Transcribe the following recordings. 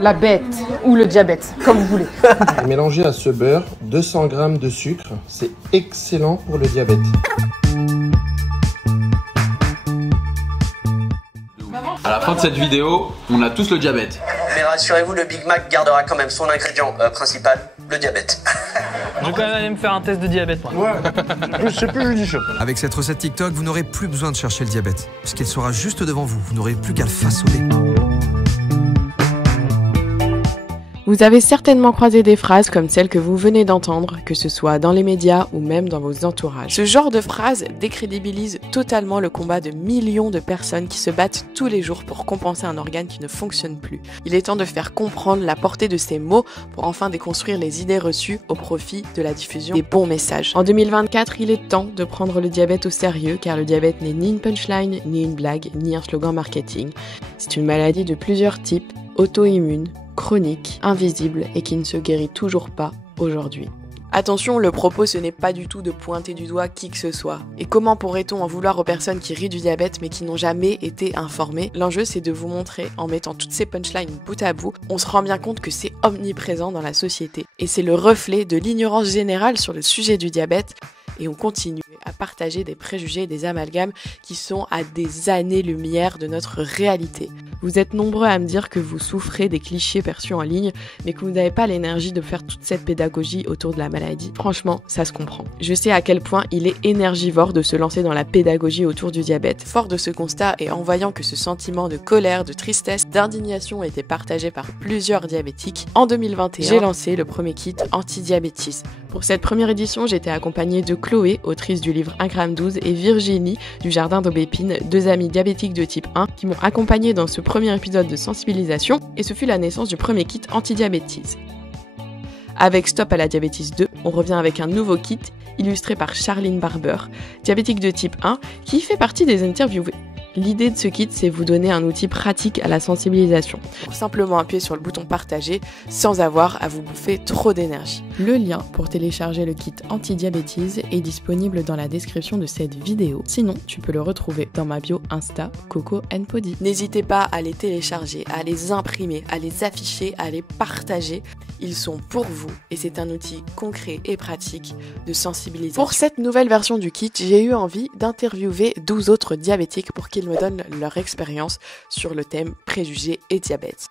La bête ou le diabète, comme vous voulez. Mélangé à ce beurre, 200 g de sucre, c'est excellent pour le diabète. À la fin de cette vidéo, on a tous le diabète. Mais rassurez-vous, le Big Mac gardera quand même son ingrédient principal, le diabète. Je vais quand même aller me faire un test de diabète, moi. Ouais, c'est plus judicieux. Avec cette recette TikTok, vous n'aurez plus besoin de chercher le diabète, puisqu'il sera juste devant vous. Vous n'aurez plus qu'à le façonner. Vous avez certainement croisé des phrases comme celles que vous venez d'entendre, que ce soit dans les médias ou même dans vos entourages. Ce genre de phrase décrédibilise totalement le combat de millions de personnes qui se battent tous les jours pour compenser un organe qui ne fonctionne plus. Il est temps de faire comprendre la portée de ces mots pour enfin déconstruire les idées reçues au profit de la diffusion des bons messages. En 2024, il est temps de prendre le diabète au sérieux, car le diabète n'est ni une punchline, ni une blague, ni un slogan marketing. C'est une maladie de plusieurs types, auto-immune, chronique, invisible et qui ne se guérit toujours pas aujourd'hui. Attention, le propos ce n'est pas du tout de pointer du doigt qui que ce soit. Et comment pourrait-on en vouloir aux personnes qui rient du diabète mais qui n'ont jamais été informées? L'enjeu c'est de vous montrer, en mettant toutes ces punchlines bout à bout, on se rend bien compte que c'est omniprésent dans la société. Et c'est le reflet de l'ignorance générale sur le sujet du diabète. Et on continue à partager des préjugés et des amalgames qui sont à des années-lumière de notre réalité. Vous êtes nombreux à me dire que vous souffrez des clichés perçus en ligne, mais que vous n'avez pas l'énergie de faire toute cette pédagogie autour de la maladie. Franchement, ça se comprend. Je sais à quel point il est énergivore de se lancer dans la pédagogie autour du diabète. Fort de ce constat et en voyant que ce sentiment de colère, de tristesse, d'indignation était partagé par plusieurs diabétiques, en 2021, j'ai lancé le premier kit anti-diabétisme. Pour cette première édition, j'étais accompagnée de Chloé, autrice du livre 1g12, et Virginie, du Jardin d'Aubépine, deux amies diabétiques de type 1, qui m'ont accompagnée dans ce premier épisode de sensibilisation, et ce fut la naissance du premier kit anti-diabétisme. Avec Stop à la diabétise 2, on revient avec un nouveau kit, illustré par Charline Barber, diabétique de type 1, qui fait partie des interviewés. L'idée de ce kit, c'est vous donner un outil pratique à la sensibilisation, pour simplement appuyer sur le bouton partager sans avoir à vous bouffer trop d'énergie. Le lien pour télécharger le kit anti-diabétise est disponible dans la description de cette vidéo. Sinon, tu peux le retrouver dans ma bio Insta Coco & Podi. N'hésitez pas à les télécharger, à les imprimer, à les afficher, à les partager. Ils sont pour vous et c'est un outil concret et pratique de sensibilisation. Pour cette nouvelle version du kit, j'ai eu envie d'interviewer 12 autres diabétiques pour qu'ils me donnent leur expérience sur le thème préjugés et diabète.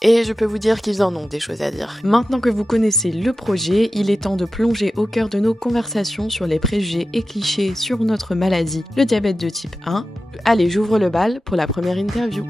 Et je peux vous dire qu'ils en ont des choses à dire. Maintenant que vous connaissez le projet, il est temps de plonger au cœur de nos conversations sur les préjugés et clichés sur notre maladie, le diabète de type 1. Allez, j'ouvre le bal pour la première interview.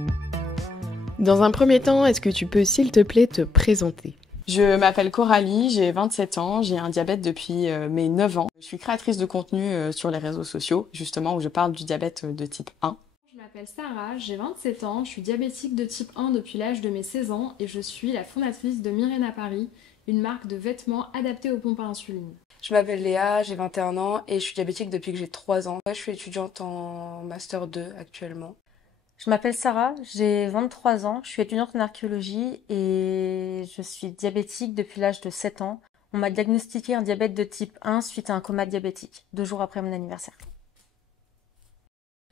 Dans un premier temps, est-ce que tu peux s'il te plaît te présenter ? Je m'appelle Coralie, j'ai 27 ans, j'ai un diabète depuis mes 9 ans. Je suis créatrice de contenu sur les réseaux sociaux, justement où je parle du diabète de type 1. Je m'appelle Sarah, j'ai 27 ans, je suis diabétique de type 1 depuis l'âge de mes 16 ans et je suis la fondatrice de Myrena Paris, une marque de vêtements adaptés aux pompes à insuline. Je m'appelle Léa, j'ai 21 ans et je suis diabétique depuis que j'ai 3 ans. Je suis étudiante en Master 2 actuellement. Je m'appelle Sarah, j'ai 23 ans, je suis étudiante en archéologie et je suis diabétique depuis l'âge de 7 ans. On m'a diagnostiqué un diabète de type 1 suite à un coma diabétique, 2 jours après mon anniversaire.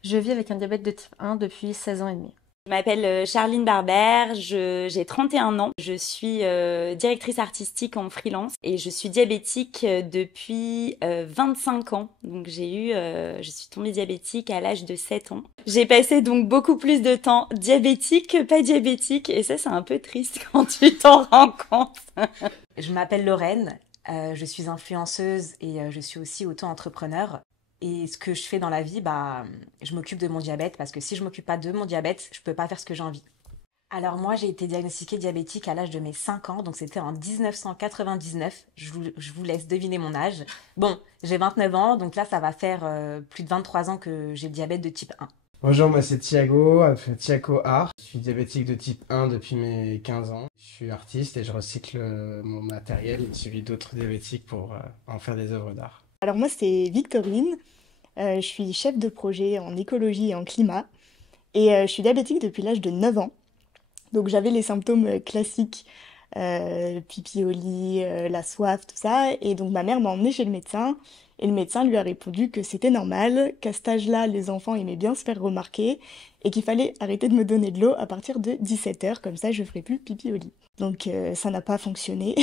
Je vis avec un diabète de type 1 depuis 16 ans et demi. Je m'appelle Charline Barber, j'ai 31 ans, je suis directrice artistique en freelance et je suis diabétique depuis 25 ans. Donc je suis tombée diabétique à l'âge de 7 ans. J'ai passé donc beaucoup plus de temps diabétique que pas diabétique et ça c'est un peu triste quand tu t'en rends compte. Je m'appelle Lorraine, je suis influenceuse et je suis aussi auto-entrepreneur. Et ce que je fais dans la vie, je m'occupe de mon diabète parce que si je m'occupe pas de mon diabète, je peux pas faire ce que j'ai envie. Alors moi, j'ai été diagnostiquée diabétique à l'âge de mes 5 ans, donc c'était en 1999. Je vous laisse deviner mon âge. Bon, j'ai 29 ans, donc là, ça va faire plus de 23 ans que j'ai le diabète de type 1. Bonjour, moi c'est Thiago Art. Je suis diabétique de type 1 depuis mes 15 ans. Je suis artiste et je recycle mon matériel et celui d'autres diabétiques pour en faire des œuvres d'art. Alors moi c'est Victorine, je suis chef de projet en écologie et en climat et je suis diabétique depuis l'âge de 9 ans. Donc j'avais les symptômes classiques, pipi au lit, la soif, tout ça. Et donc ma mère m'a emmenée chez le médecin Et le médecin lui a répondu que c'était normal, qu'à cet âge-là, les enfants aimaient bien se faire remarquer et qu'il fallait arrêter de me donner de l'eau à partir de 17h, comme ça je ferai plus pipi au lit. Donc ça n'a pas fonctionné.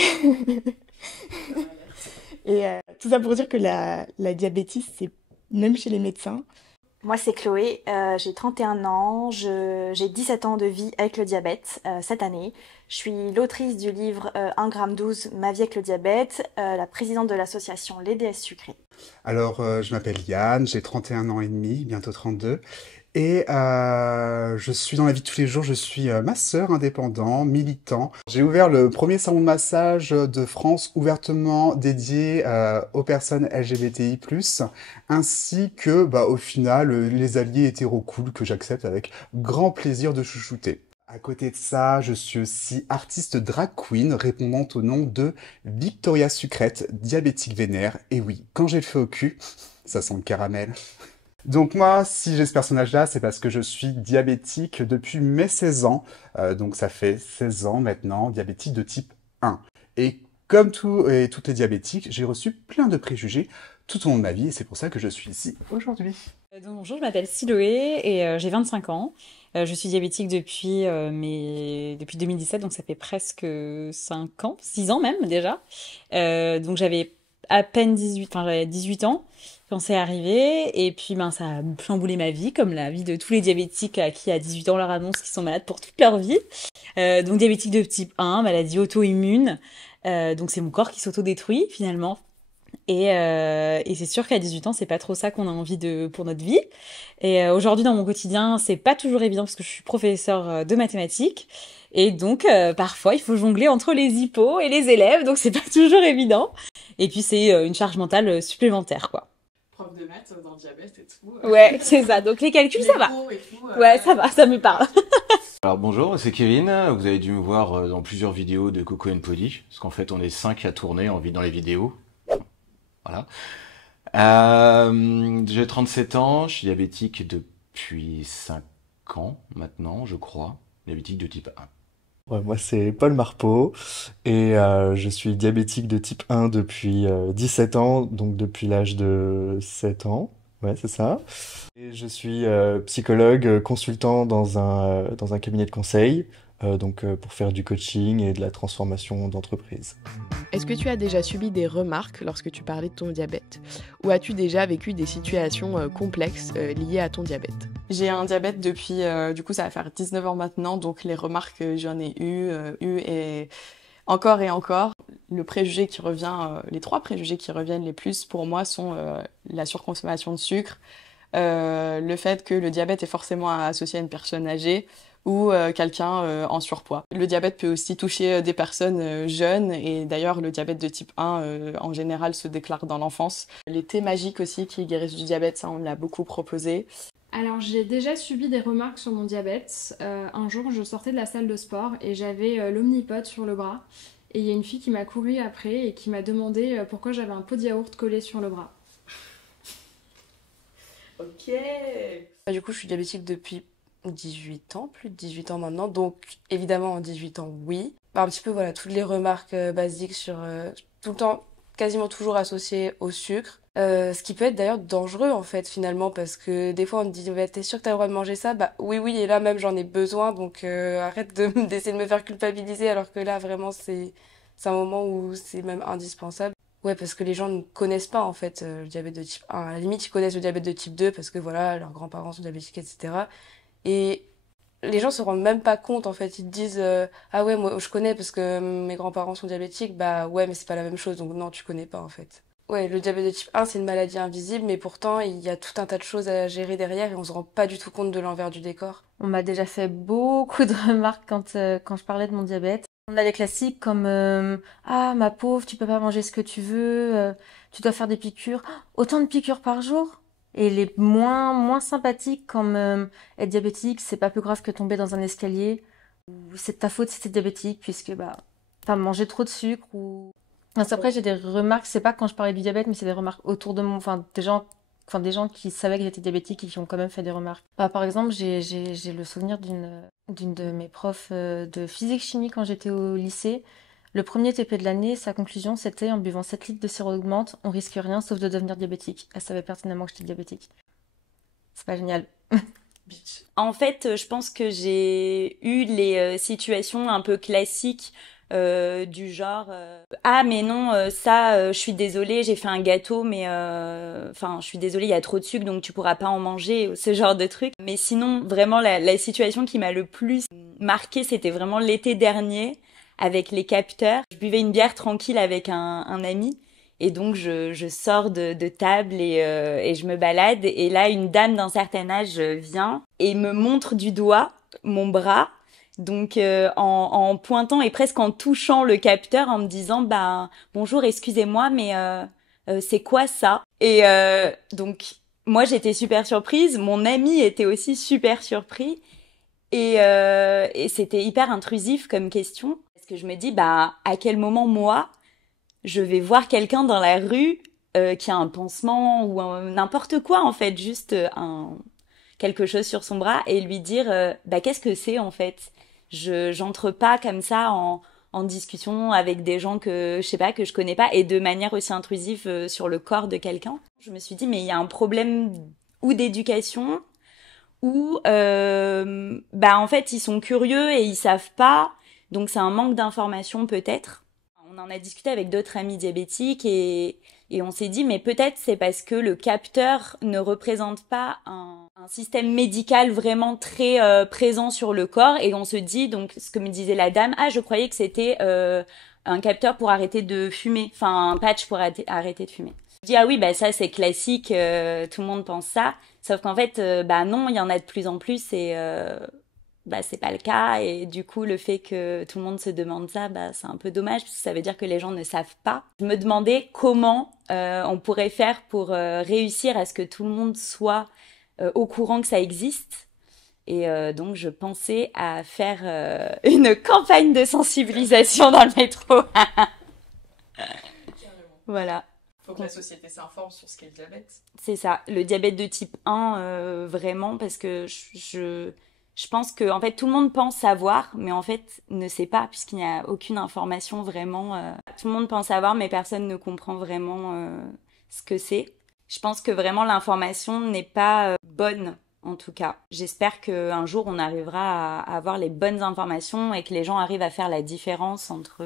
Et tout ça pour dire que la diabétique, c'est même chez les médecins. Moi, c'est Chloé, j'ai 31 ans, j'ai 17 ans de vie avec le diabète cette année. Je suis l'autrice du livre 1 g 12, ma vie avec le diabète, la présidente de l'association Les déesses sucrées. Alors, je m'appelle Yann, j'ai 31 ans et demi, bientôt 32. Et je suis dans la vie de tous les jours, je suis masseur indépendant, militant. J'ai ouvert le premier salon de massage de France ouvertement dédié aux personnes LGBTI+, ainsi que, au final, les alliés hétéro cool que j'accepte avec grand plaisir de chouchouter. À côté de ça, je suis aussi artiste drag queen répondant au nom de Victoria Sucrète, diabétique vénère. Et oui, quand j'ai le feu au cul, ça sent le caramel. Donc moi, si j'ai ce personnage-là, c'est parce que je suis diabétique depuis mes 16 ans. Donc ça fait 16 ans maintenant, diabétique de type 1. Et comme toutes les diabétiques, j'ai reçu plein de préjugés tout au long de ma vie et c'est pour ça que je suis ici aujourd'hui. Donc, bonjour, je m'appelle Siloé et j'ai 25 ans. Je suis diabétique depuis 2017, donc ça fait presque 5 ans, 6 ans même déjà. Donc j'avais à peine 18 ans quand c'est arrivé, et puis ça a chamboulé ma vie, comme la vie de tous les diabétiques à qui à 18 ans on leur annonce qu'ils sont malades pour toute leur vie. Donc diabétique de type 1, maladie auto-immune, donc c'est mon corps qui s'auto-détruit finalement. Et c'est sûr qu'à 18 ans, c'est pas trop ça qu'on a envie pour notre vie. Et aujourd'hui, dans mon quotidien, c'est pas toujours évident parce que je suis professeure de mathématiques. Et donc, parfois, il faut jongler entre les hippos et les élèves, donc c'est pas toujours évident. Et puis, c'est une charge mentale supplémentaire, quoi. Prof de maths dans le diabète et tout. Ouais, c'est ça. Donc les calculs, ça va. Ouais, ça va, ça me parle. Alors bonjour, c'est Kevin. Vous avez dû me voir dans plusieurs vidéos de Coco & Polly, parce qu'en fait, on est 5 à tourner dans les vidéos. Voilà. J'ai 37 ans, je suis diabétique depuis 5 ans maintenant, je crois. Diabétique de type 1. Ouais, moi c'est Paul Marpeau et je suis diabétique de type 1 depuis 17 ans, donc depuis l'âge de 7 ans. Ouais, c'est ça. Et je suis psychologue, consultant dans un cabinet de conseil. Pour faire du coaching et de la transformation d'entreprise. Est-ce que tu as déjà subi des remarques lorsque tu parlais de ton diabète? Ou as-tu déjà vécu des situations complexes liées à ton diabète? J'ai un diabète depuis, du coup ça va faire 19 ans maintenant, donc les remarques j'en ai eues et encore et encore. Le préjugé qui revient, les 3 préjugés qui reviennent les plus pour moi sont la surconsommation de sucre, le fait que le diabète est forcément associé à une personne âgée, ou quelqu'un en surpoids. Le diabète peut aussi toucher des personnes jeunes et d'ailleurs le diabète de type 1 en général se déclare dans l'enfance. Les thés magiques aussi qui guérissent du diabète, ça on l'a beaucoup proposé. Alors j'ai déjà subi des remarques sur mon diabète. Un jour je sortais de la salle de sport et j'avais l'Omnipod sur le bras. Et il y a une fille qui m'a couru après et qui m'a demandé pourquoi j'avais un pot de yaourt collé sur le bras. Ok. Du coup je suis diabétique depuis 18 ans, plus de 18 ans maintenant, donc évidemment en 18 ans oui. Un petit peu voilà, toutes les remarques basiques sur tout le temps, quasiment toujours associées au sucre. Ce qui peut être d'ailleurs dangereux en fait finalement parce que des fois on te dit t'es sûr que t'as le droit de manger ça? Bah oui et là même j'en ai besoin donc arrête d'essayer de me faire culpabiliser alors que là vraiment c'est un moment où c'est même indispensable. Ouais, parce que les gens ne connaissent pas en fait le diabète de type 1. À la limite ils connaissent le diabète de type 2 parce que voilà leurs grands-parents sont diabétiques etc. Et les gens se rendent même pas compte en fait, ils te disent ah ouais moi je connais parce que mes grands-parents sont diabétiques, bah ouais mais c'est pas la même chose donc non tu connais pas en fait. Ouais, le diabète de type 1 c'est une maladie invisible mais pourtant il y a tout un tas de choses à gérer derrière et on se rend pas du tout compte de l'envers du décor. On m'a déjà fait beaucoup de remarques quand je parlais de mon diabète. On a les classiques comme ah ma pauvre tu peux pas manger ce que tu veux, tu dois faire des piqûres, autant de piqûres par jour. Et les moins sympathiques comme être diabétique, c'est pas plus grave que tomber dans un escalier. Ou c'est de ta faute si t'es diabétique puisque t'as mangé trop de sucre. Ou... Après j'ai des remarques, c'est pas quand je parlais du diabète, mais c'est des remarques autour de moi, des gens qui savaient que j'étais diabétique et qui ont quand même fait des remarques. Par exemple, j'ai le souvenir d'une de mes profs de physique-chimie quand j'étais au lycée. Le premier TP de l'année, sa conclusion, c'était en buvant 7 litres de sirop d'augmente, on risque rien sauf de devenir diabétique. Elle savait pertinemment que j'étais diabétique. C'est pas génial. En fait, je pense que j'ai eu les situations un peu classiques du genre ah mais non je suis désolée, j'ai fait un gâteau mais enfin je suis désolée, il y a trop de sucre donc tu pourras pas en manger, ce genre de truc. Mais sinon vraiment la situation qui m'a le plus marquée, c'était vraiment l'été dernier avec les capteurs. Je buvais une bière tranquille avec un ami. Et donc, je sors de table et je me balade. Et là, une dame d'un certain âge vient et me montre du doigt mon bras. Donc, en pointant et presque en touchant le capteur, en me disant, bah, bonjour, excusez-moi, mais c'est quoi ça? Et donc, moi, j'étais super surprise. Mon ami était aussi super surpris. Et c'était hyper intrusif comme question. Parce que je me dis, bah, à quel moment, moi, je vais voir quelqu'un dans la rue qui a un pansement ou n'importe quoi en fait, juste quelque chose sur son bras et lui dire bah qu'est-ce que c'est en fait. J'entre pas comme ça en discussion avec des gens que je sais pas, que je connais pas et de manière aussi intrusive sur le corps de quelqu'un. Je me suis dit mais il y a un problème ou d'éducation ou bah en fait ils sont curieux et ils savent pas, donc c'est un manque d'information peut-être. On en a discuté avec d'autres amis diabétiques et on s'est dit mais peut-être c'est parce que le capteur ne représente pas un système médical vraiment très présent sur le corps et on se dit, donc ce que me disait la dame, ah je croyais que c'était un capteur pour arrêter de fumer, enfin un patch pour arrêter de fumer. Je dis ah oui bah ça c'est classique, tout le monde pense ça, sauf qu'en fait bah non, il y en a de plus en plus et bah c'est pas le cas et du coup le fait que tout le monde se demande ça, bah c'est un peu dommage parce que ça veut dire que les gens ne savent pas. Je me demandais comment on pourrait faire pour réussir à ce que tout le monde soit au courant que ça existe et donc je pensais à faire une campagne de sensibilisation dans le métro. Voilà. Faut que la société s'informe sur ce qu'est le diabète. C'est ça, le diabète de type 1 vraiment parce que je pense que en fait tout le monde pense savoir, mais en fait ne sait pas puisqu'il n'y a aucune information vraiment. Tout le monde pense savoir, mais personne ne comprend vraiment ce que c'est. Je pense que vraiment l'information n'est pas bonne en tout cas. J'espère qu'un jour on arrivera à avoir les bonnes informations et que les gens arrivent à faire la différence entre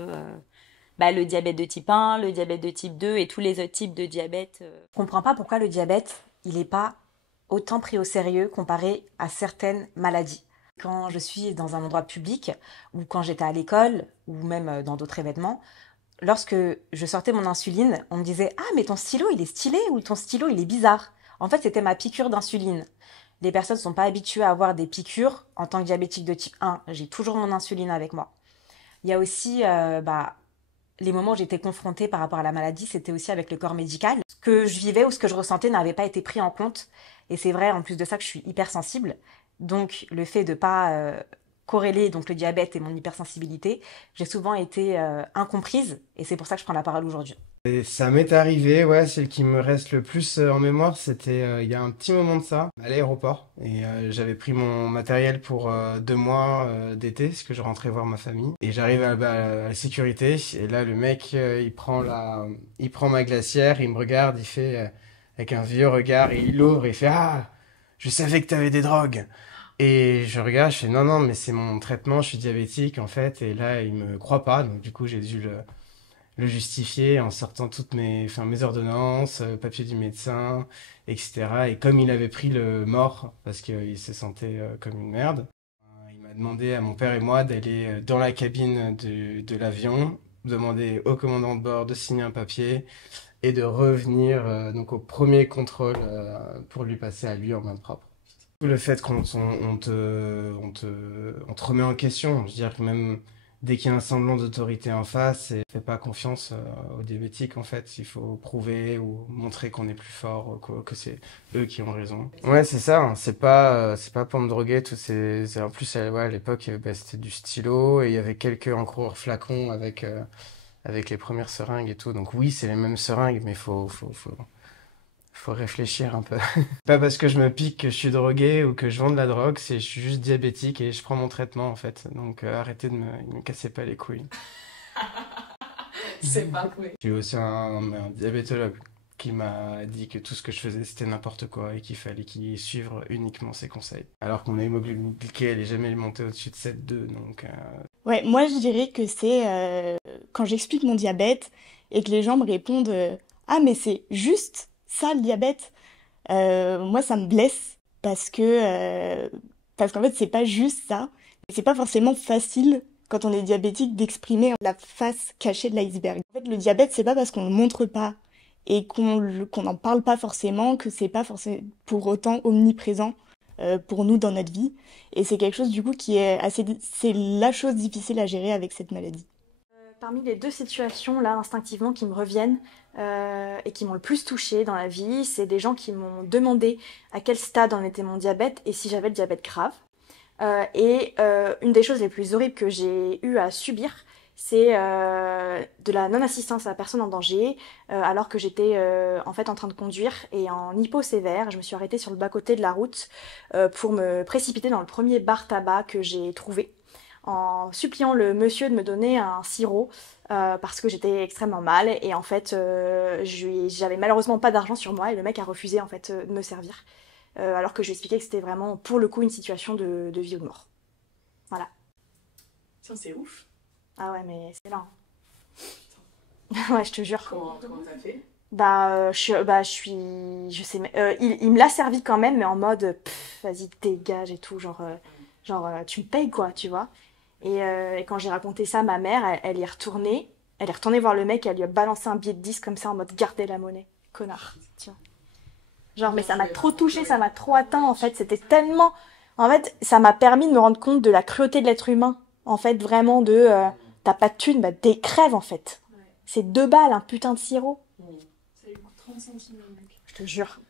le diabète de type 1, le diabète de type 2 et tous les autres types de diabète. Je comprends pas pourquoi le diabète, il n'est pas autant pris au sérieux comparé à certaines maladies. Quand je suis dans un endroit public ou quand j'étais à l'école ou même dans d'autres événements, lorsque je sortais mon insuline, on me disait « Ah, mais ton stylo, il est stylé » ou « Ton stylo, il est bizarre ». En fait, c'était ma piqûre d'insuline. Les personnes ne sont pas habituées à avoir des piqûres. En tant que diabétique de type 1, j'ai toujours mon insuline avec moi. Il y a aussi les moments où j'étais confrontée par rapport à la maladie, c'était aussi avec le corps médical. Ce que je vivais ou ce que je ressentais n'avait pas été pris en compte. Et c'est vrai, en plus de ça, que je suis hypersensible. Donc, le fait de ne pas corréler donc, le diabète et mon hypersensibilité, j'ai souvent été incomprise. Et c'est pour ça que je prends la parole aujourd'hui. Et ça m'est arrivé, ouais, celle qui me reste le plus en mémoire, c'était il y a un petit moment de ça, à l'aéroport. Et j'avais pris mon matériel pour 2 mois d'été, parce que je rentrais voir ma famille. Et j'arrive à la sécurité, et là, le mec, il prend ma glacière, il me regarde, il fait... avec un vieux regard, et il l'ouvre et il fait « Ah, je savais que t'avais des drogues !» Et je regarde, je fais « Non, non, mais c'est mon traitement, je suis diabétique en fait. » Et là, il me croit pas, donc du coup, j'ai dû le justifier en sortant toutes mes ordonnances, papier du médecin, etc. Et comme il avait pris le mort, parce qu'il se sentait comme une merde, il m'a demandé à mon père et moi d'aller dans la cabine de l'avion, demander au commandant de bord de signer un papier, et de revenir donc au premier contrôle pour lui passer à lui en main propre. Le fait qu'on te remet en question, je veux dire que même dès qu'il y a un semblant d'autorité en face, et fais pas confiance aux diabétiques en fait, il faut prouver ou montrer qu'on est plus fort, que c'est eux qui ont raison. Ouais c'est ça, hein. C'est pas pour me droguer, en plus ouais, à l'époque c'était du stylo et il y avait quelques encreurs flacons avec les premières seringues et tout. Donc oui, c'est les mêmes seringues, mais faut réfléchir un peu. Pas parce que je me pique que je suis drogué ou que je vends de la drogue, je suis juste diabétique et je prends mon traitement en fait. Donc arrêtez de me casser pas les couilles. C'est parfait. J'ai eu aussi un diabétologue qui m'a dit que tout ce que je faisais c'était n'importe quoi et qu'il fallait qu'il suive uniquement ses conseils. Alors que mon hémoglobine glycée elle est jamais montée au-dessus de 7,2 donc... Ouais, moi je dirais que c'est quand j'explique mon diabète et que les gens me répondent ah mais c'est juste ça le diabète. Moi ça me blesse parce qu'en fait c'est pas juste ça. C'est pas forcément facile quand on est diabétique d'exprimer la face cachée de l'iceberg. En fait le diabète c'est pas parce qu'on le montre pas et qu'on n'en parle pas forcément que c'est pas forcément pour autant omniprésent pour nous dans notre vie. Et c'est quelque chose du coup qui est c'est la chose difficile à gérer avec cette maladie. Parmi les deux situations là instinctivement qui me reviennent et qui m'ont le plus touchée dans la vie, c'est des gens qui m'ont demandé à quel stade en était mon diabète et si j'avais le diabète grave. Une des choses les plus horribles que j'ai eu à subir, c'est de la non-assistance à la personne en danger alors que j'étais en fait en train de conduire et en hypo sévère. Je me suis arrêtée sur le bas-côté de la route pour me précipiter dans le premier bar tabac que j'ai trouvé en suppliant le monsieur de me donner un sirop parce que j'étais extrêmement mal et en fait j'avais malheureusement pas d'argent sur moi et le mec a refusé en fait de me servir alors que je lui expliquais que c'était vraiment pour le coup une situation de vie ou de mort. Voilà. Ça c'est ouf. Ah ouais, mais c'est là. Ouais, je te jure. Comment t'as fait? Je sais, il me l'a servi quand même, mais en mode, vas-y, dégage et tout, genre, tu me payes quoi, tu vois. Et quand j'ai raconté ça à ma mère, elle y est retournée. Elle est retournée voir le mec, elle lui a balancé un billet de 10 comme ça en mode, gardez la monnaie, connard, tiens. Genre, mais ça m'a trop touchée, ça m'a trop atteint, en fait, c'était tellement... En fait, ça m'a permis de me rendre compte de la cruauté de l'être humain. En fait, vraiment de... T'as pas de thune, bah crève en fait. Ouais. C'est 2 balles, un putain de sirop. Ça lui coûte 30 centimes le mec. Je te jure.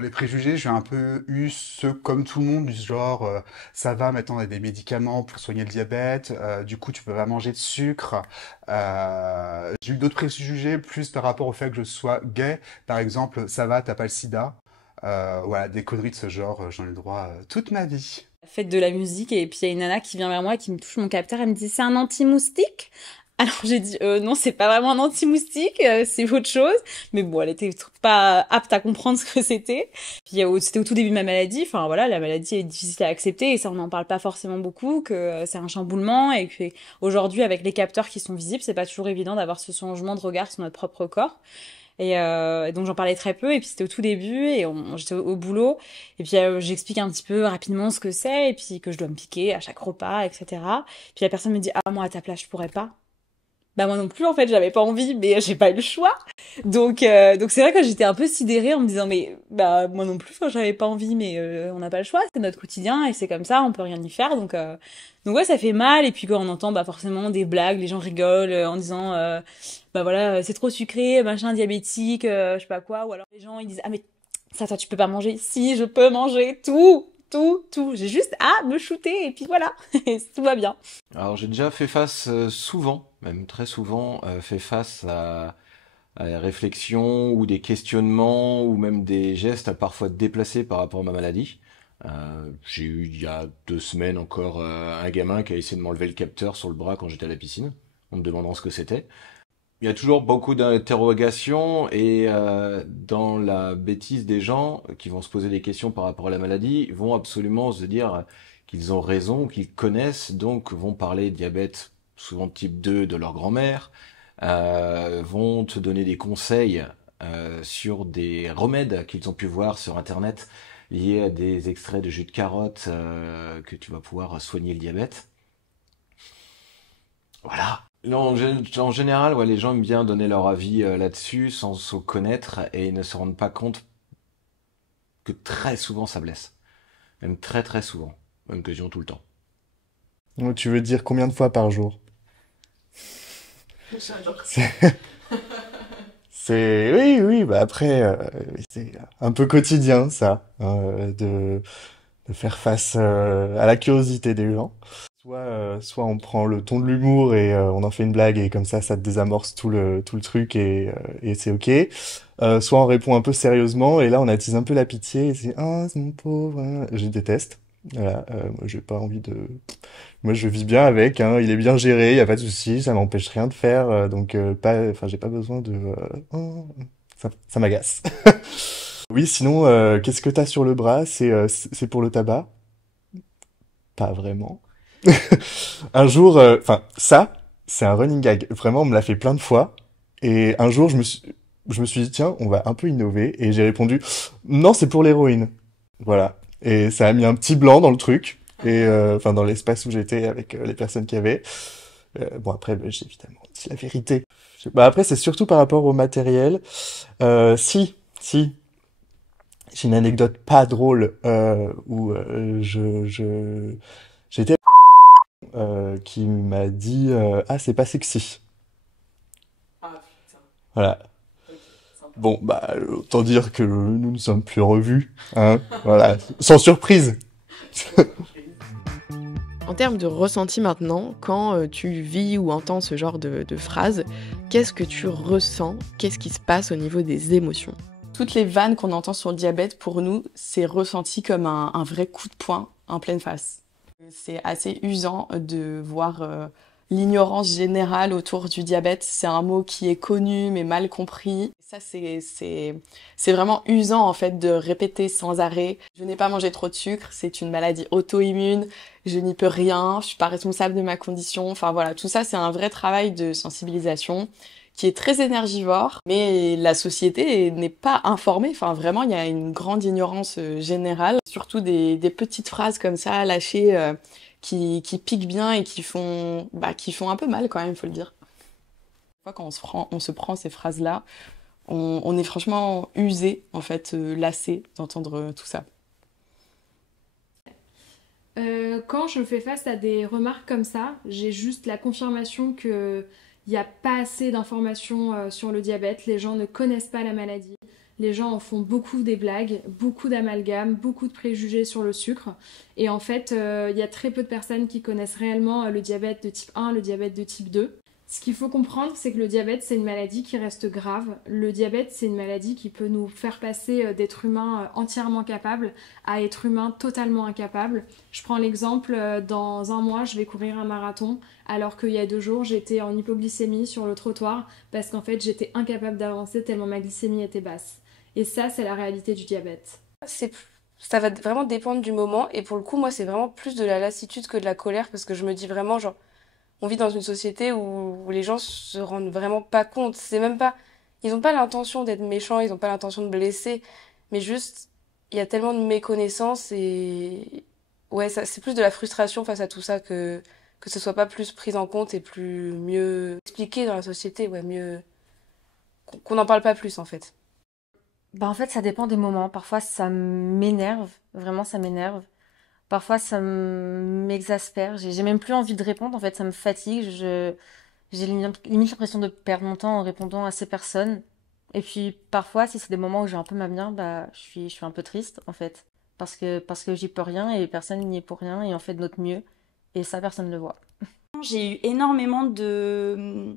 Les préjugés, j'ai un peu eu ceux comme tout le monde, du genre ça va, maintenant on a des médicaments pour soigner le diabète, du coup tu peux pas manger de sucre. J'ai eu d'autres préjugés plus par rapport au fait que je sois gay, par exemple ça va, t'as pas le sida. Voilà, des conneries de ce genre, j'en ai le droit toute ma vie. Fête de la musique et puis il y a une nana qui vient vers moi qui me touche mon capteur, elle me dit c'est un anti-moustique. Alors j'ai dit non, c'est pas vraiment un anti-moustique, c'est autre chose, mais bon, elle était pas apte à comprendre ce que c'était. Puis c'était au tout début de ma maladie, enfin voilà, la maladie est difficile à accepter et ça on n'en parle pas forcément beaucoup, que c'est un chamboulement et que aujourd'hui avec les capteurs qui sont visibles, c'est pas toujours évident d'avoir ce changement de regard sur notre propre corps. Et donc j'en parlais très peu et puis c'était au tout début et j'étais au boulot et puis j'explique un petit peu rapidement ce que c'est et puis que je dois me piquer à chaque repas, etc. Puis la personne me dit ah moi à ta place je pourrais pas. Bah moi non plus en fait j'avais pas envie mais j'ai pas eu le choix. Donc c'est vrai que j'étais un peu sidérée en me disant mais bah moi non plus j'avais pas envie mais on n'a pas le choix, c'est notre quotidien et c'est comme ça, on peut rien y faire donc ouais ça fait mal et puis quand on entend bah forcément des blagues, les gens rigolent en disant bah voilà c'est trop sucré, machin diabétique, je sais pas quoi ou alors les gens ils disent ah mais ça toi tu peux pas manger. Si je peux manger tout. J'ai juste à me shooter et puis voilà, tout va bien. Alors j'ai déjà fait face souvent, même très souvent, fait face à des réflexions ou des questionnements ou même des gestes parfois déplacés par rapport à ma maladie. J'ai eu il y a 2 semaines encore un gamin qui a essayé de m'enlever le capteur sur le bras quand j'étais à la piscine, en me demandant ce que c'était. Il y a toujours beaucoup d'interrogations et dans la bêtise des gens qui vont se poser des questions par rapport à la maladie, vont absolument se dire qu'ils ont raison, qu'ils connaissent, donc vont parler diabète souvent de type 2 de leur grand-mère, vont te donner des conseils sur des remèdes qu'ils ont pu voir sur internet liés à des extraits de jus de carotte que tu vas pouvoir soigner le diabète. Voilà. Non, en général, ouais, les gens aiment bien donner leur avis là-dessus sans se connaître et ne se rendent pas compte que très souvent ça blesse. Même très très souvent. Même quasiment tout le temps. Donc, tu veux dire combien de fois par jour? J'adore. Oui, bah après, c'est un peu quotidien ça, de faire face à la curiosité des gens. Soit on prend le ton de l'humour et on en fait une blague et comme ça te désamorce tout le truc et c'est ok. Soit on répond un peu sérieusement et là on attise un peu la pitié et c'est ah c'est mon pauvre. Je déteste. Voilà, moi j'ai pas envie de Moi, je vis bien avec, hein, il est bien géré, il y a pas de souci, ça m'empêche rien de faire, donc j'ai pas besoin de... ça m'agace. Oui, sinon, qu'est-ce que t'as sur le bras? C'est pour le tabac? Pas vraiment. Un jour, ça, c'est un running gag. Vraiment, on me l'a fait plein de fois. Et un jour, je me suis dit, tiens, on va un peu innover. Et j'ai répondu, non, c'est pour l'héroïne. Voilà. Et ça a mis un petit blanc dans le truc. Et dans l'espace où j'étais avec les personnes qu'il y avait. Bon, après, j'ai évidemment dit la vérité. Après, c'est surtout par rapport au matériel. Si. J'ai une anecdote pas drôle où j'étais qui m'a dit ah, c'est pas sexy. Voilà. Bon, autant dire que nous ne sommes plus revus, hein. Voilà, sans surprise. En termes de ressenti maintenant, quand tu vis ou entends ce genre de phrases, qu'est-ce que tu ressens? Qu'est-ce qui se passe au niveau des émotions? Toutes les vannes qu'on entend sur le diabète, pour nous, c'est ressenti comme un vrai coup de poing en pleine face. C'est assez usant de voir l'ignorance générale autour du diabète. C'est un mot qui est connu mais mal compris. Ça, c'est vraiment usant en fait de répéter sans arrêt. Je n'ai pas mangé trop de sucre, c'est une maladie auto-immune, je n'y peux rien, je suis pas responsable de ma condition. Enfin voilà, tout ça c'est un vrai travail de sensibilisation qui est très énergivore, mais la société n'est pas informée. Enfin, vraiment, il y a une grande ignorance générale, surtout des petites phrases comme ça, lâchées, qui piquent bien et qui font un peu mal quand même, il faut le dire. Quand on se prend ces phrases-là, on est franchement usé, en fait, lassé d'entendre tout ça. Quand je fais face à des remarques comme ça, j'ai juste la confirmation que il n'y a pas assez d'informations sur le diabète, les gens ne connaissent pas la maladie, les gens en font beaucoup des blagues, beaucoup d'amalgames, beaucoup de préjugés sur le sucre. Et en fait, il y a très peu de personnes qui connaissent réellement le diabète de type 1, le diabète de type 2. Ce qu'il faut comprendre, c'est que le diabète, c'est une maladie qui reste grave. Le diabète, c'est une maladie qui peut nous faire passer d'être humain entièrement capable à être humain totalement incapable. Je prends l'exemple, dans un mois, je vais courir un marathon, alors qu'il y a 2 jours, j'étais en hypoglycémie sur le trottoir, parce qu'en fait, j'étais incapable d'avancer tellement ma glycémie était basse. Et ça, c'est la réalité du diabète. Ça va vraiment dépendre du moment, et pour le coup, moi, c'est vraiment plus de la lassitude que de la colère, parce que je me dis vraiment, genre, on vit dans une société où les gens se rendent vraiment pas compte. C'est même pas, ils ont pas l'intention d'être méchants, ils ont pas l'intention de blesser, mais juste, il y a tellement de méconnaissance et ouais, c'est plus de la frustration face à tout ça que ce soit pas plus pris en compte et plus mieux expliqué dans la société, ouais, mieux qu'on n'en parle pas plus en fait. En fait, ça dépend des moments. Parfois, ça m'énerve, vraiment, ça m'énerve. Parfois, ça m'exaspère. J'ai même plus envie de répondre. En fait, ça me fatigue. J'ai limite l'impression de perdre mon temps en répondant à ces personnes. Et puis, parfois, si c'est des moments où j'ai un peu ma bien, je suis un peu triste, en fait. Parce que j'y peux rien et personne n'y est pour rien et on fait de notre mieux. Et ça, personne ne le voit. J'ai eu énormément de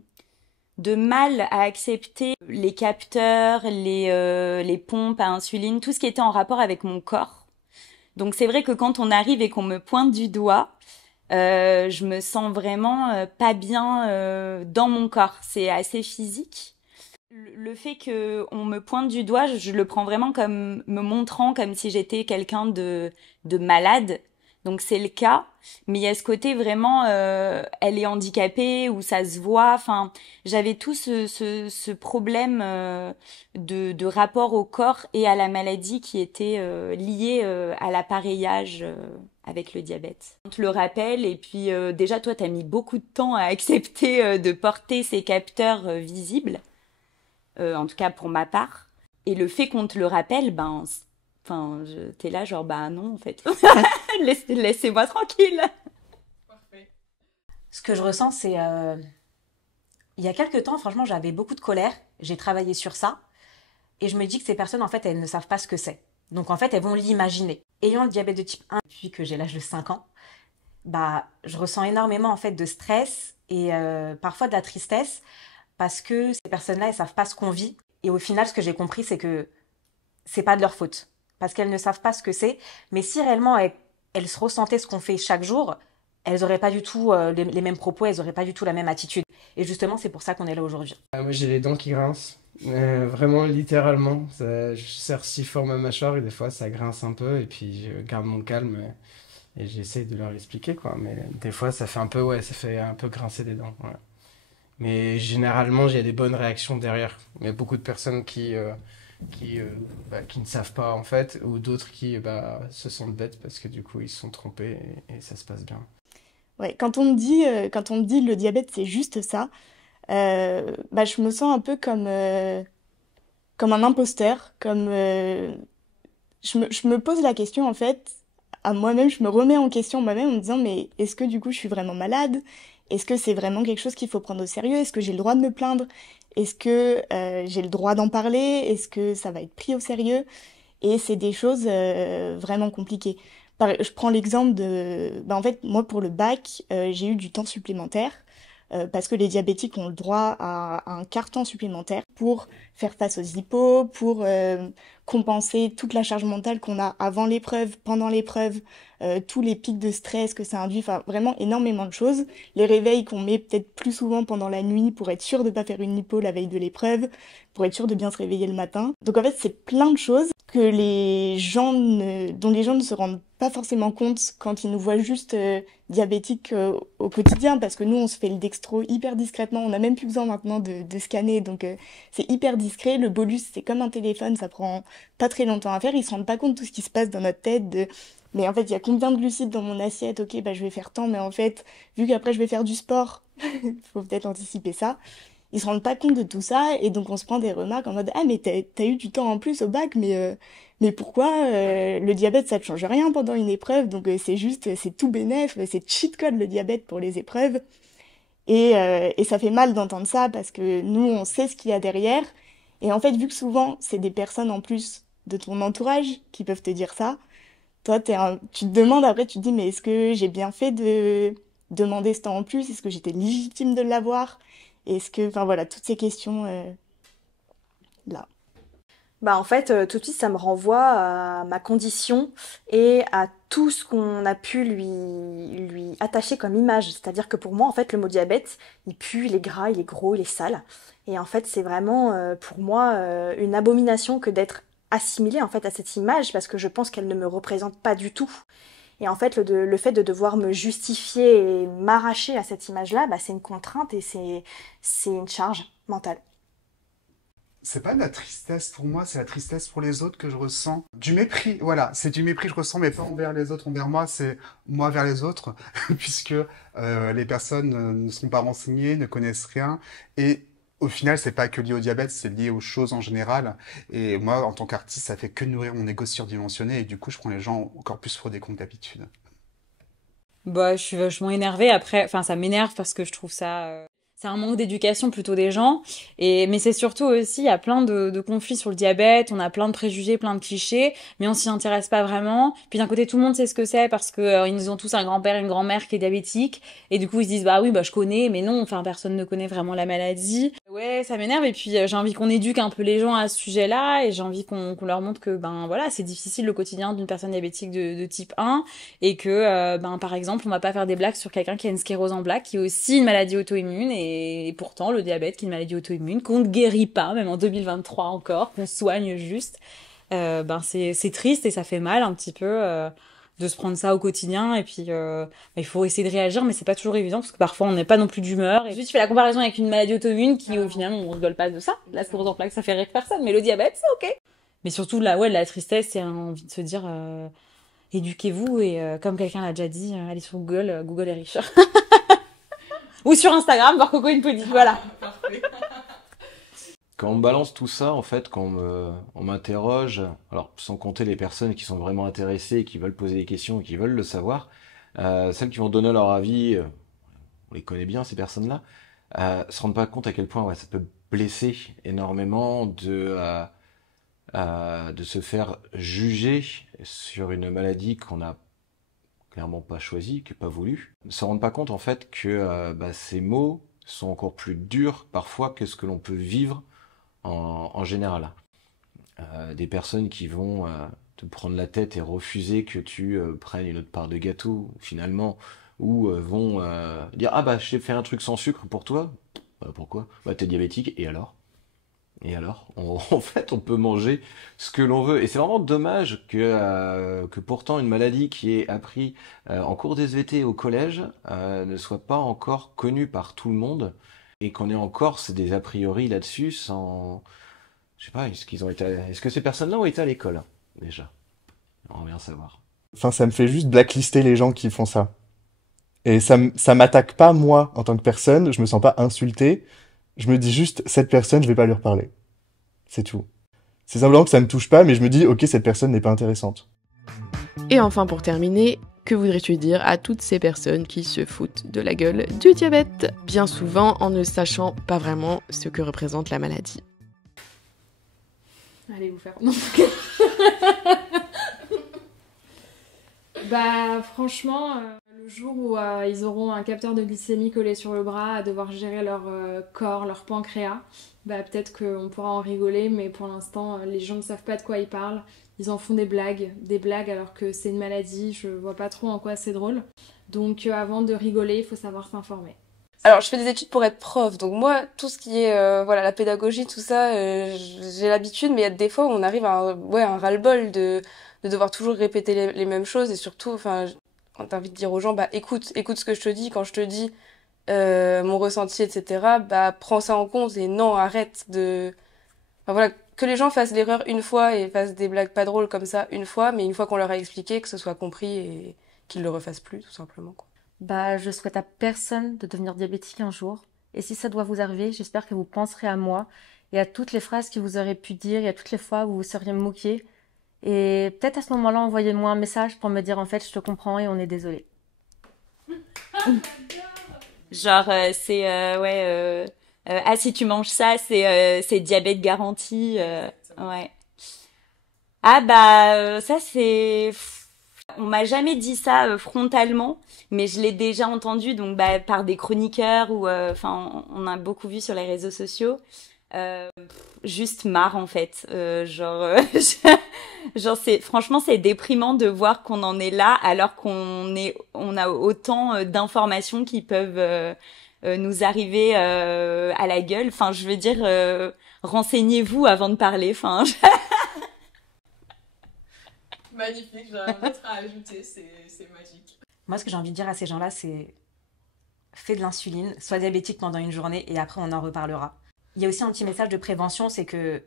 mal à accepter les capteurs, les pompes à insuline, tout ce qui était en rapport avec mon corps. Donc c'est vrai que quand on arrive et qu'on me pointe du doigt, je me sens vraiment pas bien dans mon corps. C'est assez physique. Le fait qu'on me pointe du doigt, je le prends vraiment comme me montrant comme si j'étais quelqu'un de malade. Donc c'est le cas, mais il y a ce côté vraiment, elle est handicapée ou ça se voit. Enfin, j'avais tout ce problème de rapport au corps et à la maladie qui était lié à l'appareillage avec le diabète. On te le rappelle et puis déjà toi t'as mis beaucoup de temps à accepter de porter ces capteurs visibles, en tout cas pour ma part. Et le fait qu'on te le rappelle, enfin, t'es là genre, non, en fait. Laissez-moi tranquille. Parfait. Ce que je ressens, c'est... il y a quelques temps, franchement, j'avais beaucoup de colère. J'ai travaillé sur ça. Et je me dis que ces personnes, en fait, elles ne savent pas ce que c'est. Donc, en fait, elles vont l'imaginer. Ayant le diabète de type 1 depuis que j'ai l'âge de 5 ans, je ressens énormément, en fait, de stress et parfois de la tristesse parce que ces personnes-là, elles savent pas ce qu'on vit. Et au final, ce que j'ai compris, c'est que c'est pas de leur faute. Parce qu'elles ne savent pas ce que c'est. Mais si réellement elles se ressentaient ce qu'on fait chaque jour, elles n'auraient pas du tout les mêmes propos, elles n'auraient pas du tout la même attitude. Et justement, c'est pour ça qu'on est là aujourd'hui. Moi, j'ai les dents qui grincent. Vraiment, littéralement. Je serre si fort ma mâchoire et des fois, ça grince un peu. Et puis, je garde mon calme et j'essaie de leur expliquer, quoi. Mais des fois, ça fait un peu grincer des dents. Ouais. Mais généralement, il y a des bonnes réactions derrière. Il y a beaucoup de personnes qui ne savent pas, en fait, ou d'autres qui se sentent bêtes parce que du coup, ils se sont trompés et ça se passe bien. Ouais, quand on me dit le diabète c'est juste ça, je me sens un peu comme un imposteur, je me pose la question en fait à moi-même, je me remets en question moi-même en me disant mais est-ce que du coup je suis vraiment malade? Est-ce que c'est vraiment quelque chose qu'il faut prendre au sérieux? Est-ce que j'ai le droit de me plaindre? Est-ce que j'ai le droit d'en parler? Est-ce que ça va être pris au sérieux? Et c'est des choses vraiment compliquées. Je prends l'exemple en fait, moi, pour le bac, j'ai eu du temps supplémentaire parce que les diabétiques ont le droit à un quart-temps supplémentaire pour faire face aux hippos, pour compenser toute la charge mentale qu'on a avant l'épreuve, pendant l'épreuve, tous les pics de stress que ça induit, enfin vraiment énormément de choses. Les réveils qu'on met peut-être plus souvent pendant la nuit pour être sûr de ne pas faire une hypo la veille de l'épreuve, pour être sûr de bien se réveiller le matin. Donc en fait, c'est plein de choses que dont les gens ne se rendent pas forcément compte quand ils nous voient juste diabétiques au quotidien, parce que nous, on se fait le dextro hyper discrètement, on n'a même plus besoin maintenant de scanner, donc c'est hyper discret. Le bolus, c'est comme un téléphone, ça prend pas très longtemps à faire, ils se rendent pas compte de tout ce qui se passe dans notre tête, mais en fait, il y a combien de glucides dans mon assiette? Ok, je vais faire tant, mais en fait, vu qu'après je vais faire du sport, il faut peut-être anticiper ça. Ils se rendent pas compte de tout ça, et donc on se prend des remarques en mode « Ah, mais t'as eu du temps en plus au bac, mais pourquoi le diabète, ça ne change rien pendant une épreuve, donc c'est tout bénef, c'est cheat code le diabète pour les épreuves. » Et ça fait mal d'entendre ça, parce que nous, on sait ce qu'il y a derrière, et en fait, vu que souvent, c'est des personnes en plus de ton entourage qui peuvent te dire ça, toi, tu te demandes après, tu te dis, mais est-ce que j'ai bien fait de demander ce temps en plus? Est-ce que j'étais légitime de l'avoir? Est-ce que, enfin voilà, toutes ces questions là. En fait, tout de suite, ça me renvoie à ma condition et à tout ce qu'on a pu lui attacher comme image. C'est-à-dire que pour moi, en fait, le mot diabète, il pue, il est gras, il est gros, il est sale. Et en fait, c'est vraiment, pour moi, une abomination que d'être assimilée, en fait, à cette image, parce que je pense qu'elle ne me représente pas du tout. Et en fait, le fait de devoir me justifier et m'arracher à cette image-là, c'est une contrainte et c'est une charge mentale. C'est pas de la tristesse pour moi, c'est la tristesse pour les autres que je ressens. Du mépris, voilà, c'est du mépris que je ressens, mais pas envers les autres, envers moi, c'est moi vers les autres, puisque les personnes ne sont pas renseignées, ne connaissent rien, et au final, c'est pas que lié au diabète, c'est lié aux choses en général. Et moi, en tant qu'artiste, ça fait que nourrir mon égo surdimensionné, et du coup, je prends les gens encore plus pour des cons que d'habitude. Je suis vachement énervée après, enfin ça m'énerve parce que je trouve ça... C'est un manque d'éducation plutôt des gens, mais c'est surtout aussi, il y a plein de conflits sur le diabète, on a plein de préjugés, plein de clichés, mais on s'y intéresse pas vraiment. Puis d'un côté, tout le monde sait ce que c'est parce que ils ont tous un grand-père, une grand-mère qui est diabétique, et du coup ils se disent oui, je connais, mais non, enfin personne ne connaît vraiment la maladie. Ouais, ça m'énerve, et puis j'ai envie qu'on éduque un peu les gens à ce sujet-là, et j'ai envie qu'on leur montre que voilà, c'est difficile le quotidien d'une personne diabétique de type 1, et que par exemple, on va pas faire des blagues sur quelqu'un qui a une sclérose en plaques, qui est aussi une maladie auto-immune, et pourtant le diabète, qui est une maladie auto-immune, qu'on ne guérit pas, même en 2023 encore, qu'on soigne juste, c'est triste et ça fait mal un petit peu de se prendre ça au quotidien. Et puis il faut essayer de réagir, mais c'est pas toujours évident parce que parfois on n'est pas non plus d'humeur. Et ensuite tu fais la comparaison avec une maladie auto-immune qui au final on rigole pas de ça. La sclérose en plaques, ça fait rire personne, mais le diabète c'est ok. Mais surtout la tristesse, c'est envie de se dire éduquez-vous, et comme quelqu'un l'a déjà dit, allez sur Google, Google est riche. Ou sur Instagram, voir Coco Inpodi, voilà. Quand on balance tout ça, en fait, quand on m'interroge, alors sans compter les personnes qui sont vraiment intéressées, qui veulent poser des questions, qui veulent le savoir, celles qui vont donner leur avis, on les connaît bien ces personnes-là, se rendent pas compte à quel point ça peut blesser énormément de se faire juger sur une maladie qu'on a clairement pas choisi, qui n'est pas voulu, ne se rendent pas compte en fait que ces mots sont encore plus durs parfois que ce que l'on peut vivre en général. Des personnes qui vont te prendre la tête et refuser que tu prennes une autre part de gâteau, finalement, ou vont dire ah bah j'ai fait un truc sans sucre pour toi. Pourquoi? Bah t'es diabétique et alors? Et alors? En fait, on peut manger ce que l'on veut. Et c'est vraiment dommage que pourtant une maladie qui est apprise en cours de SVT au collège ne soit pas encore connue par tout le monde et qu'on ait encore des a priori là-dessus sans... Je sais pas, est-ce que ces personnes-là ont été à l'école déjà? On va bien savoir. Enfin, ça me fait juste blacklister les gens qui font ça. Et ça m'attaque pas moi en tant que personne, je me sens pas insulté. Je me dis juste, cette personne, je vais pas lui reparler. C'est tout. C'est simplement que ça me touche pas, mais je me dis, ok, cette personne n'est pas intéressante. Et enfin, pour terminer, que voudrais-tu dire à toutes ces personnes qui se foutent de la gueule du diabète, bien souvent en ne sachant pas vraiment ce que représente la maladie? Allez vous faire... Non. Bah franchement, le jour où ils auront un capteur de glycémie collé sur le bras, à devoir gérer leur corps, leur pancréas, bah peut-être qu'on pourra en rigoler, mais pour l'instant, les gens ne savent pas de quoi ils parlent. Ils en font des blagues alors que c'est une maladie, je vois pas trop en quoi c'est drôle. Donc avant de rigoler, il faut savoir s'informer. Alors, je fais des études pour être prof, donc moi, tout ce qui est la pédagogie, tout ça, j'ai l'habitude, mais il y a des fois où on arrive à un ras-le-bol de devoir toujours répéter les mêmes choses, et surtout, enfin, quand t'as envie de dire aux gens, bah écoute ce que je te dis, quand je te dis mon ressenti, etc., bah prends ça en compte, et non, arrête de... Enfin voilà, que les gens fassent l'erreur une fois et fassent des blagues pas drôles comme ça une fois, mais une fois qu'on leur a expliqué, que ce soit compris et qu'ils le refassent plus, tout simplement, quoi. Bah, je souhaite à personne de devenir diabétique un jour. Et si ça doit vous arriver, j'espère que vous penserez à moi et à toutes les phrases que vous aurez pu dire et à toutes les fois où vous seriez moqué. Et peut-être à ce moment-là, envoyez-moi un message pour me dire en fait, je te comprends et on est désolé. Genre, c'est ah si tu manges ça, c'est diabète garanti. Ouais. Ah bah ça c'est... On m'a jamais dit ça frontalement, mais je l'ai déjà entendu donc bah, par des chroniqueurs ou on a beaucoup vu sur les réseaux sociaux. Juste marre en fait. Genre franchement c'est déprimant de voir qu'on en est là alors qu'on a autant d'informations qui peuvent nous arriver à la gueule. Enfin je veux dire renseignez-vous avant de parler. Enfin Magnifique, j'ai rien d'autre à ajouter, c'est magique. Moi, ce que j'ai envie de dire à ces gens-là, c'est fais de l'insuline, sois diabétique pendant une journée et après on en reparlera. Il y a aussi un petit message de prévention, c'est que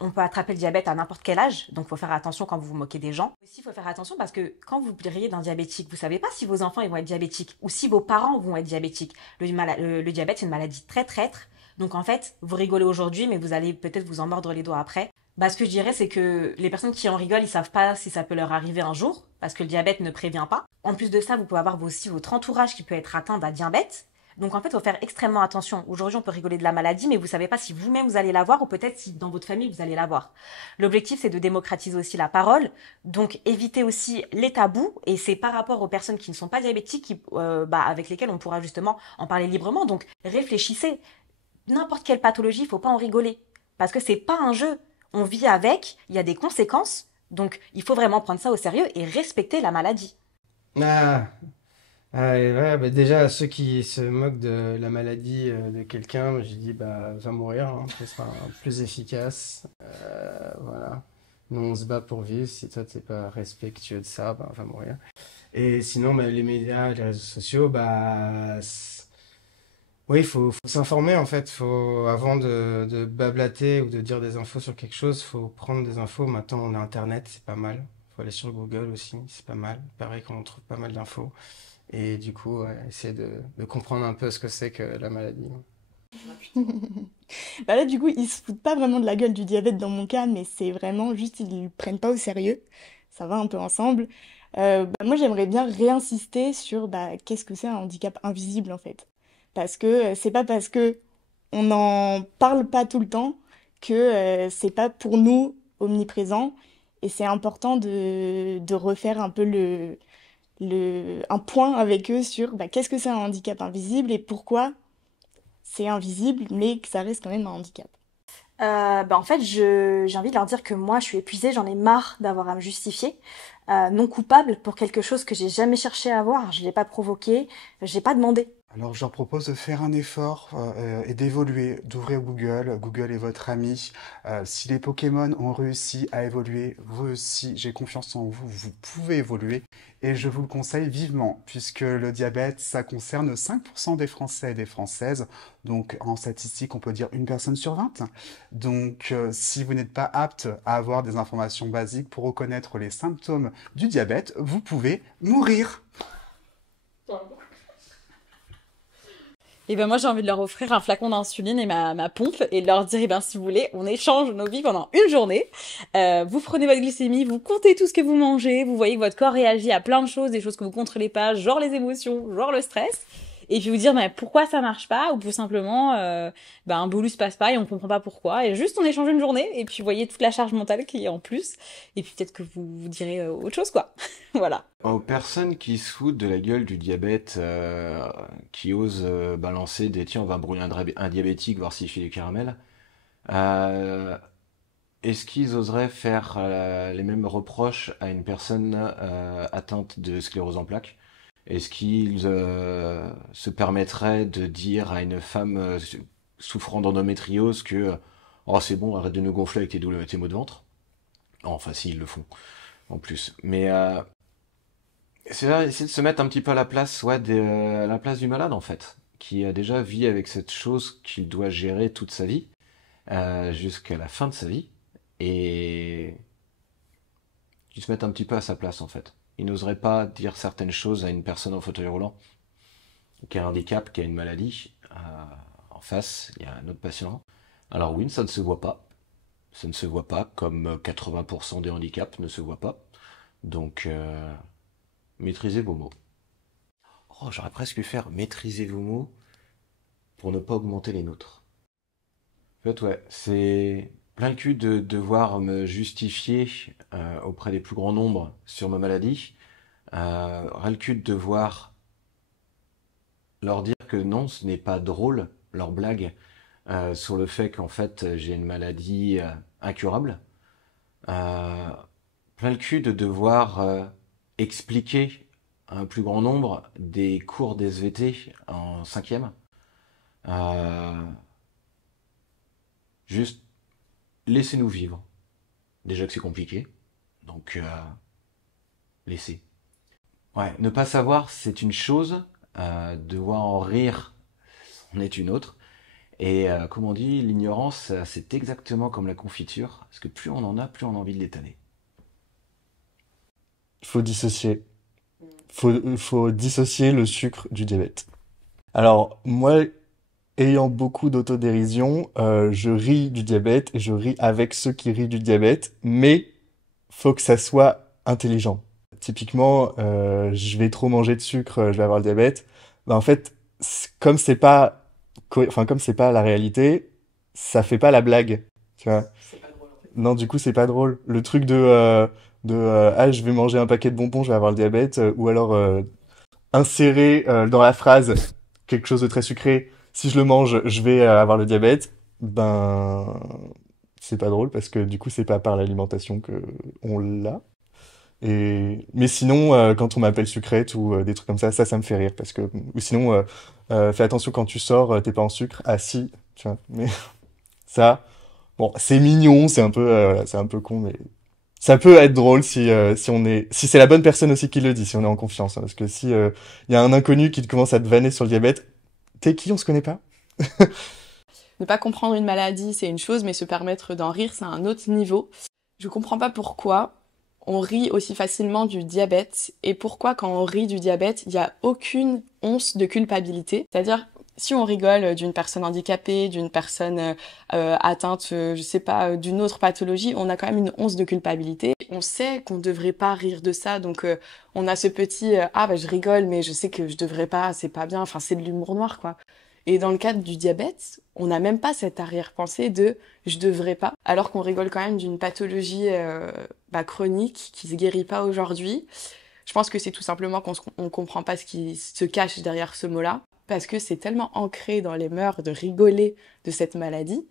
on peut attraper le diabète à n'importe quel âge, donc il faut faire attention quand vous vous moquez des gens. Aussi, il faut faire attention parce que quand vous riez d'un diabétique, vous savez pas si vos enfants ils vont être diabétiques ou si vos parents vont être diabétiques. Le diabète, c'est une maladie très traître, donc en fait, vous rigolez aujourd'hui, mais vous allez peut-être vous en mordre les doigts après. Bah, ce que je dirais, c'est que les personnes qui en rigolent, ils savent pas si ça peut leur arriver un jour, parce que le diabète ne prévient pas. En plus de ça, vous pouvez avoir aussi votre entourage qui peut être atteint d'un diabète. Donc en fait, il faut faire extrêmement attention. Aujourd'hui, on peut rigoler de la maladie, mais vous savez pas si vous-même vous allez l'avoir ou peut-être si dans votre famille vous allez l'avoir. L'objectif, c'est de démocratiser aussi la parole. Donc éviter aussi les tabous, et c'est par rapport aux personnes qui ne sont pas diabétiques, avec lesquelles on pourra justement en parler librement. Donc réfléchissez. N'importe quelle pathologie, il faut pas en rigoler. Parce que c'est pas un jeu. On vit avec, il y a des conséquences, donc il faut vraiment prendre ça au sérieux et respecter la maladie. Déjà, ceux qui se moquent de la maladie de quelqu'un, j'ai dit, va mourir, hein, ce sera plus efficace. Voilà. Nous, on se bat pour vivre, si toi, t'es pas respectueux de ça, va mourir. Et sinon, les médias, les réseaux sociaux, oui, il faut s'informer en fait. Avant de blablater ou de dire des infos sur quelque chose, faut prendre des infos. Maintenant, on a Internet, c'est pas mal. Faut aller sur Google aussi, c'est pas mal. Pareil qu'on trouve pas mal d'infos. Et du coup, essayer de comprendre un peu ce que c'est que la maladie. Là, du coup, ils se foutent pas vraiment de la gueule du diabète dans mon cas, mais c'est vraiment juste, ils le prennent pas au sérieux. Ça va un peu ensemble. Moi, j'aimerais bien réinsister sur qu'est-ce que c'est un handicap invisible en fait. Parce que c'est pas parce que on n'en parle pas tout le temps que c'est pas pour nous omniprésent, et c'est important de refaire un peu un point avec eux sur qu'est-ce que c'est un handicap invisible et pourquoi c'est invisible mais que ça reste quand même un handicap. En fait, j'ai envie de leur dire que moi, je suis épuisée, j'en ai marre d'avoir à me justifier. non coupable pour quelque chose que j'ai jamais cherché à avoir. Je l'ai pas provoqué, j'ai pas demandé. Alors, je leur propose de faire un effort et d'évoluer, d'ouvrir Google. Google est votre ami. Si les Pokémon ont réussi à évoluer, vous aussi, j'ai confiance en vous, vous pouvez évoluer. Et je vous le conseille vivement, puisque le diabète, ça concerne 5% des Français et des Françaises. Donc, en statistique, on peut dire une personne sur 20. Donc, si vous n'êtes pas apte à avoir des informations basiques pour reconnaître les symptômes du diabète, vous pouvez mourir. Et ben moi j'ai envie de leur offrir un flacon d'insuline et ma pompe et de leur dire, eh ben si vous voulez, on échange nos vies pendant une journée. Vous prenez votre glycémie, vous comptez tout ce que vous mangez, vous voyez que votre corps réagit à plein de choses, des choses que vous contrôlez pas, genre les émotions, genre le stress. Et puis vous dire mais pourquoi ça marche pas, ou tout simplement un bolus passe pas et on comprend pas pourquoi, et juste on échange une journée et puis vous voyez toute la charge mentale qui est en plus, et puis peut-être que vous direz autre chose quoi. Voilà. Aux personnes qui se foutent de la gueule du diabète, qui osent balancer des tiens on va brouiller un diabétique voir s'il fait du caramel, est-ce qu'ils oseraient faire les mêmes reproches à une personne atteinte de sclérose en plaques? Est-ce qu'ils se permettraient de dire à une femme souffrant d'endométriose que oh c'est bon, arrête de nous gonfler avec tes maux de ventre? Enfin si, ils le font en plus. Mais c'est là, essayer de se mettre un petit peu à la place, à la place du malade en fait, qui a déjà vit avec cette chose qu'il doit gérer toute sa vie, jusqu'à la fin de sa vie, et qui se mettent un petit peu à sa place en fait. Il n'oserait pas dire certaines choses à une personne en fauteuil roulant, qui a un handicap, qui a une maladie. En face, il y a un autre patient. Alors oui, ça ne se voit pas. Ça ne se voit pas, comme 80% des handicaps ne se voient pas. Donc, maîtrisez vos mots. Oh, j'aurais presque pu faire maîtrisez vos mots pour ne pas augmenter les nôtres. En fait, ouais, c'est plein le cul de devoir me justifier auprès des plus grands nombres sur ma maladie. Ras le cul de devoir leur dire que non, ce n'est pas drôle, leur blague, sur le fait qu'en fait j'ai une maladie incurable. Plein le cul de devoir expliquer à un plus grand nombre des cours d'SVT en 5e. Juste laissez-nous vivre. Déjà que c'est compliqué, donc laissez. Ouais, ne pas savoir, c'est une chose, devoir en rire, c'en est une autre. Et comme on dit, l'ignorance, c'est exactement comme la confiture, parce que plus on en a, plus on a envie de l'étaler. Il faut dissocier. Faut dissocier le sucre du diabète. Alors, moi, ayant beaucoup d'autodérision, je ris du diabète et je ris avec ceux qui rient du diabète, mais faut que ça soit intelligent. Typiquement, je vais trop manger de sucre, je vais avoir le diabète. En fait, comme c'est pas la réalité, ça fait pas la blague, tu vois. Non, du coup, c'est pas drôle. Le truc de je vais manger un paquet de bonbons, je vais avoir le diabète, ou alors insérer dans la phrase quelque chose de très sucré, si je le mange, je vais avoir le diabète, c'est pas drôle parce que du coup, c'est pas par l'alimentation que on l'a. Mais sinon, quand on m'appelle sucrète ou des trucs comme ça me fait rire parce que, ou sinon, fais attention quand tu sors, t'es pas en sucre. Ah si, tu vois, mais ça, bon, c'est mignon, c'est un peu con, mais ça peut être drôle si c'est la bonne personne aussi qui le dit, si on est en confiance, hein, parce que si y a un inconnu qui commence à te vanner sur le diabète, t'es qui, on se connaît pas? Ne pas comprendre une maladie, c'est une chose, mais se permettre d'en rire, c'est un autre niveau. Je comprends pas pourquoi on rit aussi facilement du diabète et pourquoi quand on rit du diabète, il n'y a aucune once de culpabilité. C'est-à-dire, si on rigole d'une personne handicapée, d'une personne atteinte, je sais pas, d'une autre pathologie, on a quand même une once de culpabilité. On sait qu'on devrait pas rire de ça, donc on a ce petit je rigole, mais je sais que je devrais pas, c'est pas bien. Enfin, c'est de l'humour noir, quoi. Et dans le cadre du diabète, on n'a même pas cette arrière-pensée de « je devrais pas », alors qu'on rigole quand même d'une pathologie chronique qui se guérit pas aujourd'hui. Je pense que c'est tout simplement qu'on comprend pas ce qui se cache derrière ce mot-là, parce que c'est tellement ancré dans les mœurs de rigoler de cette maladie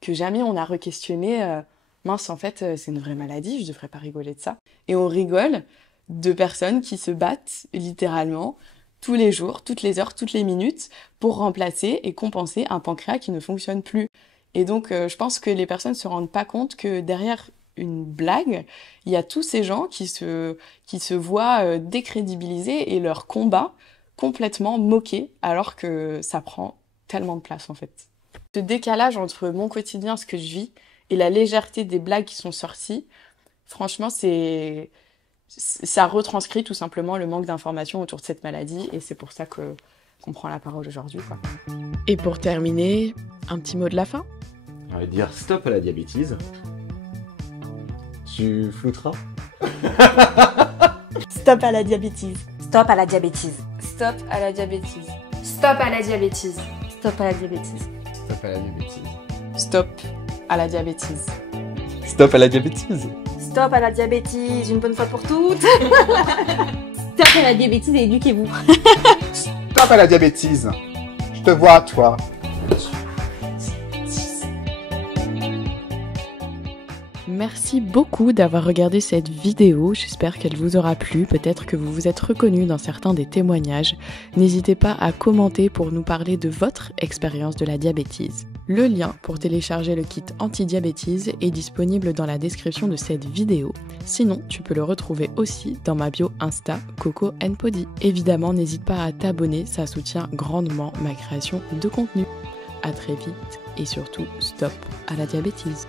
que jamais on a re-questionné mince, en fait, c'est une vraie maladie, je devrais pas rigoler de ça. Et on rigole de personnes qui se battent littéralement tous les jours, toutes les heures, toutes les minutes pour remplacer et compenser un pancréas qui ne fonctionne plus. Et donc, je pense que les personnes se rendent pas compte que derrière une blague, il y a tous ces gens qui se voient décrédibilisés et leur combat complètement moqué, alors que ça prend tellement de place en fait. Ce décalage entre mon quotidien, ce que je vis, et la légèreté des blagues qui sont sorties, franchement, ça retranscrit tout simplement le manque d'informations autour de cette maladie, et c'est pour ça qu'on prend la parole aujourd'hui, quoi. Et pour terminer, un petit mot de la fin? On va dire stop à la diabétise. Tu flouteras? Stop à la diabétise. Stop à la diabétise. Stop à la diabétise. Stop à la diabétise. Stop à la diabétise. Stop à la diabétise. Stop à la diabétise. Stop à la diabétise. Stop à la diabétise, une bonne fois pour toutes. Stop à la diabétise et éduquez-vous. Stop à la diabétise. Je te vois, toi. Merci beaucoup d'avoir regardé cette vidéo, j'espère qu'elle vous aura plu, peut-être que vous vous êtes reconnu dans certains des témoignages. N'hésitez pas à commenter pour nous parler de votre expérience de la diabétise. Le lien pour télécharger le kit anti-diabétise est disponible dans la description de cette vidéo. Sinon, tu peux le retrouver aussi dans ma bio Insta Coco & Podi. Évidemment, n'hésite pas à t'abonner, ça soutient grandement ma création de contenu. À très vite et surtout, stop à la diabétise.